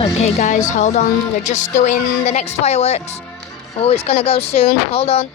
Okay, guys, hold on. They're just doing the next fireworks. Oh, it's gonna go soon. Hold on.